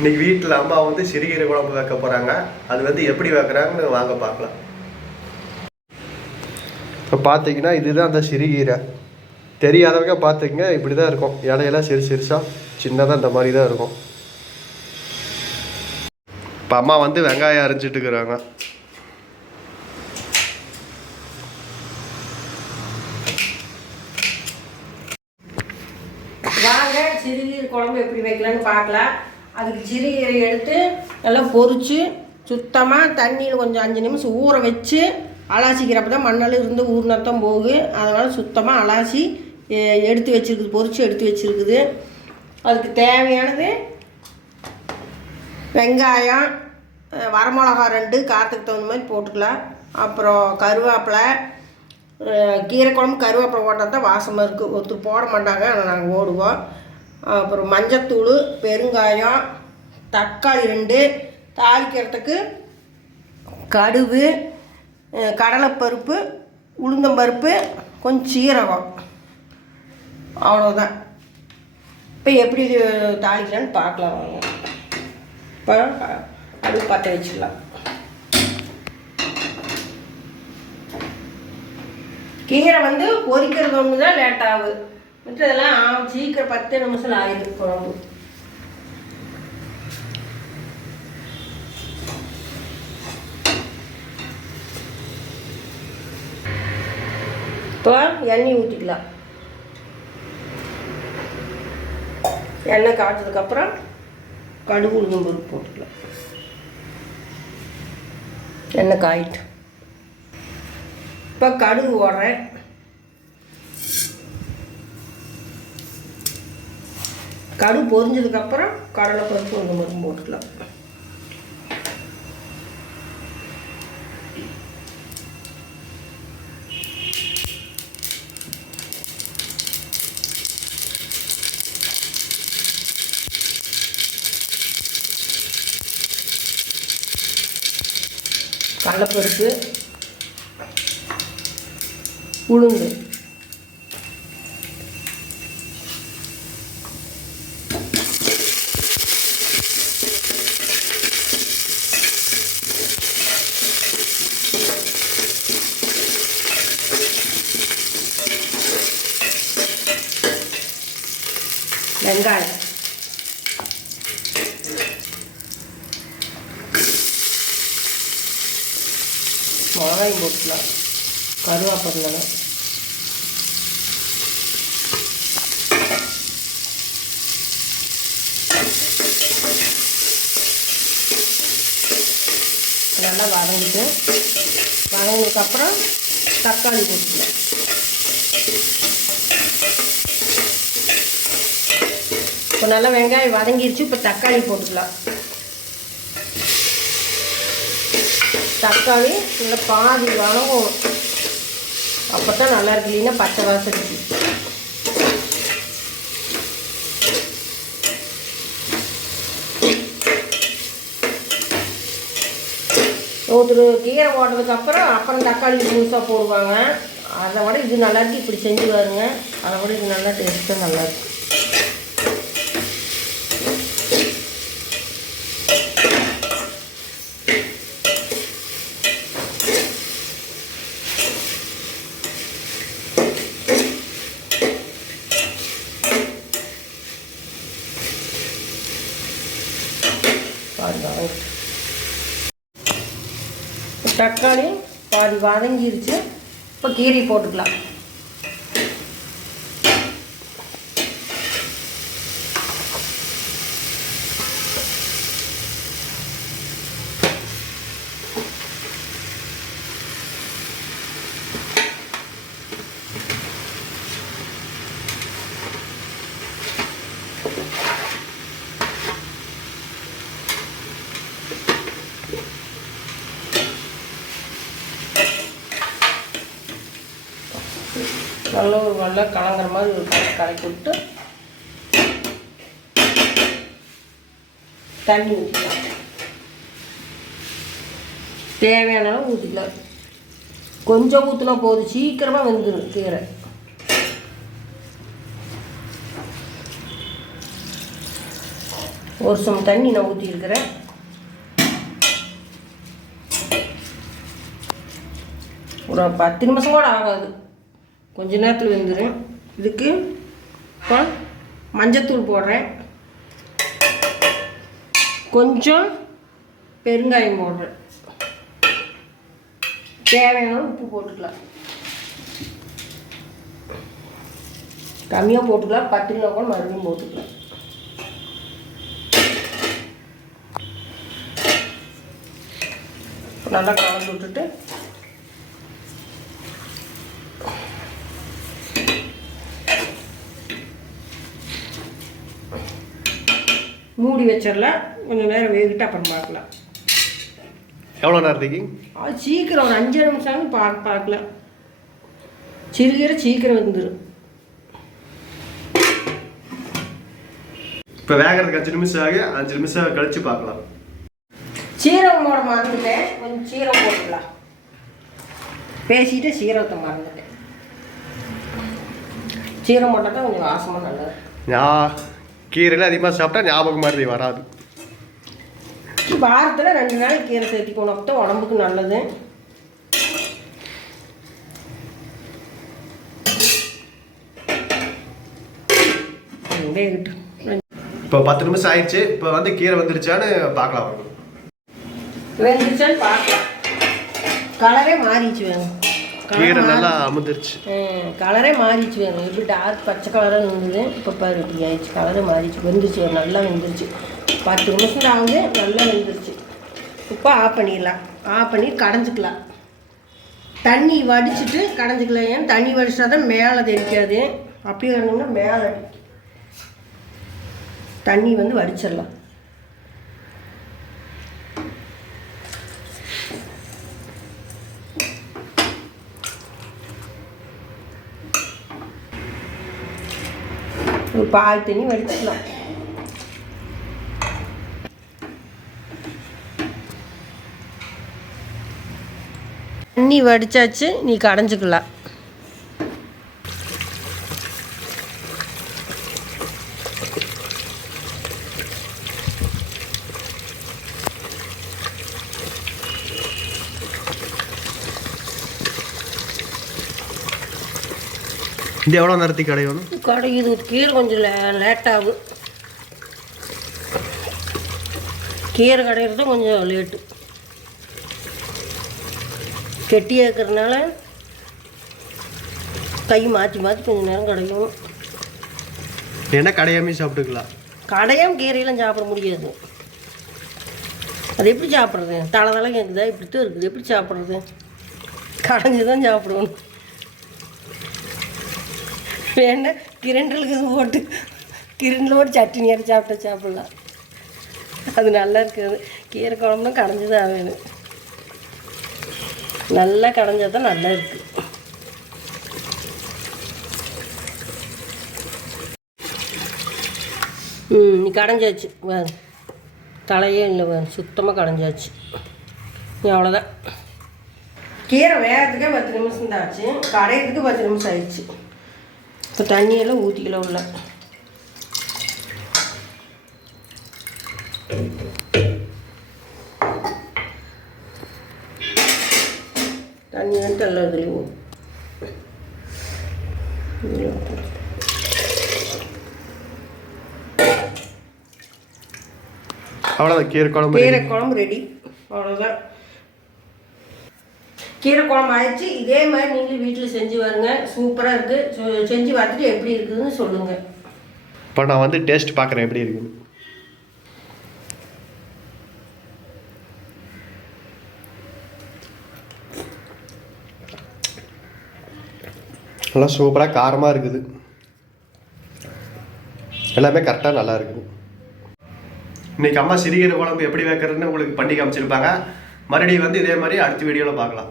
இன்னைக்கு வீட்டில் அம்மா வந்து சிறுகீரை குழம்பு வைக்க போகிறாங்க அது வந்து எப்படி வைக்கிறாங்கன்னு வாங்க பார்க்கலாம். இப்போ பார்த்தீங்கன்னா இதுதான் அந்த சிறுகீரை. தெரியாதவங்க பார்த்துக்கங்க இப்படி தான் இருக்கும். இலையெல்லாம் சிறு சிறுசாக சின்னதாக இந்த மாதிரி தான் இருக்கும். இப்போ அம்மா வந்து வெங்காயம் அரைஞ்சிட்டு இருக்கிறாங்க. வாங்க குழம்பு எப்படி வைக்கலாம்னு பார்க்கலாம். அதுக்கு சிறுகீரை எடுத்து நல்லா பொரிச்சு சுத்தமாக தண்ணியில் கொஞ்சம் அஞ்சு நிமிஷம் ஊற வச்சு அலாசிக்கிறப்ப தான் மண்ணால் இருந்து ஊறினத்தான் போகுது. அதனால் சுத்தமாக அலாசி எடுத்து வச்சிருக்குது பொறிச்சு எடுத்து வச்சிருக்குது. அதுக்கு தேவையானது வெங்காயம் வரமிளகா ரெண்டு காற்றுக்கு தகுந்த மாதிரி போட்டுக்கலாம். அப்புறம் கருவேப்பிலை கீரைக்குழம்பு கீரை குழம்பு கருவேப்பிலை போட்டால் தான் வாசமாக இருக்குது ஒருத்தர் போட மாட்டாங்க ஆனால் நாங்கள் ஓடுவோம் அப்புறம் மஞ்சத்தூள் பெருங்காயம் தக்காளி ரெண்டு தாளிக்கிறதுக்கு கடுகு கடலைப்பருப்பு உளுந்தம்பருப்பு கொஞ்சம் சீரகம். அவ்வளோதான் இப்போ எப்படி தாளிக்கிறேன்னு பார்க்கலாம் வாங்க. இப்போ அடுப்பு பற்ற வச்சிடலாம். கீரை வந்து பொரிக்கிறது ஒன்று தான் லேட் ஆகுது மற்றதெல்லாம் சீக்கிரம் பத்து நிமிஷம் ஆயிடுது குழம்பு. இப்போ எண்ணெய் ஊற்றிக்கலாம் எண்ணெய் காய்ச்சதுக்கப்புறம் கடுகு உளுந்தம் பருப்பு போட்டுக்கலாம். எண்ணெய் காயிட்டு. இப்போ கடுகு ஓடுறேன் கடுகு பொரிஞ்சதுக்கப்புறம் கடலை பருப்பு உளுந்தம் மருந்து போட்டுக்கலாம். கடலைப்பருப்பு உளுந்து. வெங்காயம் மிளகாயும் போட்டுக்கலாம் கருவேப்பிலை நல்லா வதங்கிட்டு வதங்கினதுக்கப்புறம் தக்காளி போட்டுக்கலாம் இப்போ நல்லா வெங்காயம் வதங்கிருச்சு இப்போ தக்காளி போட்டுக்கலாம். தக்காளி நல்லா பாதி வதங்கும். அப்போ தான் நல்லா இருக்கு இல்லைன்னா பச்சை வாசம் ஒருத்தர் கீரை போட்டதுக்கப்புறம் அப்புறம் தக்காளி புதுசாக போடுவாங்க. அதை விட இது நல்லாயிருக்கு இப்படி செஞ்சு பாருங்க. அதை விட இது நல்லா டேஸ்ட்டாக நல்லாயிருக்கு இருக்கு பாருங்க தக்காளி பாதி வதங்கிருச்சு இப்போ கீரை போட்டுக்கலாம். நல்ல ஒரு நல்லா கலங்குற மாதிரி ஒரு கலக்கி விட்டு தண்ணி ஊற்றிக்கலாம் தேவையான அளவு ஊற்றிக்கலாம் கொஞ்சம் ஊற்றினா போதும். சீக்கிரமாக வெந்துடும் கீரை. ஒரு சம் தண்ணி நான் ஊற்றிருக்கிறேன் ஒரு பத்து நிமிஷம் கூட ஆகாது. கொஞ்ச நேரத்தில் வெந்துடும் இதுக்கு இப்போ மஞ்சத்தூள் போடுறேன். கொஞ்சம் பெருங்காயம் போடுறேன். தேவையான உப்பு போட்டுக்கலாம். கம்மியாக போட்டுக்கலாம். பத்து கிலோ கூட மறுபடியும் போட்டுக்கலாம். நல்லா கலந்து விட்டுட்டு மூடி வச்சிடலாம் கொஞ்சம் நேரம் வேகிட்டு அப்புறம் பார்க்கலாம். எவ்வளோ நேரத்துக்கு அது சீக்கிரம் ஒரு அஞ்சு நிமிஷம் பார்க்க பார்க்கலாம் சிறுகீரை சீக்கிரம் வந்துடும் இப்போ வேகிறதுக்கு அஞ்சு நிமிஷம் ஆகி அஞ்சு நிமிஷம் கழிச்சு பார்க்கலாம். சீரகம் போட மறந்துட்டேன். கொஞ்சம் சீரகம் போட்டுக்கலாம். பேசிட்டு சீரகத்தை மறந்துட்டேன். சீரகம் போட்டால் தான் கொஞ்சம் வாசமாக நல்லது கீரையில் அதிகமாக சாப்பிட்டா ஞாபகம் மாதிரி வராது. வாரத்தில் ரெண்டு நாள் கீரை சேர்த்திக்கணும் தான் உடம்புக்கு நல்லது. இப்போ பத்து நிமிஷம் ஆயிடுச்சு. இப்போ வந்து கீரை வந்துருச்சான்னு பார்க்கலாம் வாங்க. பார்க்கலாம். கலரே மாறிச்சு வேணும். கீரை நல்லா அமுந்துருச்சு. கலரே மாறிச்சு வேணும் எப்படி டார்க் பச்சை கலராக இருந்தது. இப்போ பாரு இப்படி ஆயிடுச்சு. கலரே மாறிச்சு வெந்துருச்சு. நல்லா வெந்துருச்சு. பத்து நிமிஷம் ஆகுது. நல்லா வெந்துருச்சு. இப்போ ஆஃப் பண்ணிடலாம். ஆஃப் பண்ணி கடைஞ்சிக்கலாம். தண்ணி வடிச்சிட்டு கடைஞ்சிக்கலாம். ஏன்? தண்ணி வடிச்சா தான் மேலே தெரிக்காது அப்படியே இருந்தோம்னா மேலே தண்ணி வந்து வடிச்சிடலாம். ஒரு பால் தண்ணி வடிச்சுக்கலாம். தண்ணி வடிச்சாச்சு நீ கடைஞ்சிக்கலாம். இது எவ்வளோ நேரத்துக்கு கடையணும் கடையுது. கீரை கொஞ்சம் லே லேட்டாகும் கீரை கடையிறது கொஞ்சம் லேட்டு கெட்டியாக இருக்கிறதுனால கை மாற்றி மாற்றி கொஞ்சம் நேரம் கடையும். என்ன கடையாமே சாப்பிட்டுக்கலாம் கடையும் கீரையெல்லாம் சாப்பிட முடியாது. அது எப்படி சாப்பிட்றது? தலை தலை கேட்குதா இப்படி தான் இருக்குது. எப்படி சாப்பிட்றது? கடைஞ்சி தான் சாப்பிடணும். வேணா கிரண்டலுக்கு இது போட்டு கிரண்டலோடு போட்டு சட்னி சாப்பிட்டா சாப்பிட்லாம். அது நல்லா இருக்குது. கீரை குழம்புலாம் கடைஞ்சி தான் வேணும். நல்லா கடைஞ்சா தான் நல்லா இருக்குது ம் நீ கடைஞ்சாச்சு. வேறு தலையே இல்லை வேறு சுத்தமாக கடைஞ்சாச்சு. நீ அவ்வளோதான் கீரை வேகிறதுக்கே பத்து நிமிஷம் தான் ஆச்சு. கடையிறதுக்கு பத்து நிமிஷம் ஆயிடுச்சு. இப்போ தண்ணியெல்லாம் ஊற்றிக்கல உள்ள தண்ணி வந்து எல்லாம் இதுலேயும் அவ்வளோதான் கீரை குழம்பு கீரை குழம்பு ரெடி அவ்வளோதான் கீரை குழம்பு ஆயிடுச்சு இதே மாதிரி நீங்களும் வீட்டில் செஞ்சு வருங்க சூப்பராக இருக்குது செஞ்சு பார்த்துட்டு எப்படி இருக்குதுன்னு சொல்லுங்கள் இப்போ நான் வந்து டேஸ்ட் பார்க்குறேன் எப்படி இருக்குது நல்லா சூப்பராக காரமாக இருக்குது. எல்லாமே கரெக்டாக நல்லா இருக்குது. இன்றைக்கி அம்மா சிறுகீரை குழம்பு எப்படி வைக்கிறதுன்னு உங்களுக்கு பண்ணி காமிச்சிருப்பாங்க. மறுபடியும் வந்து இதே மாதிரி அடுத்த வீடியோவில் பார்க்கலாம்.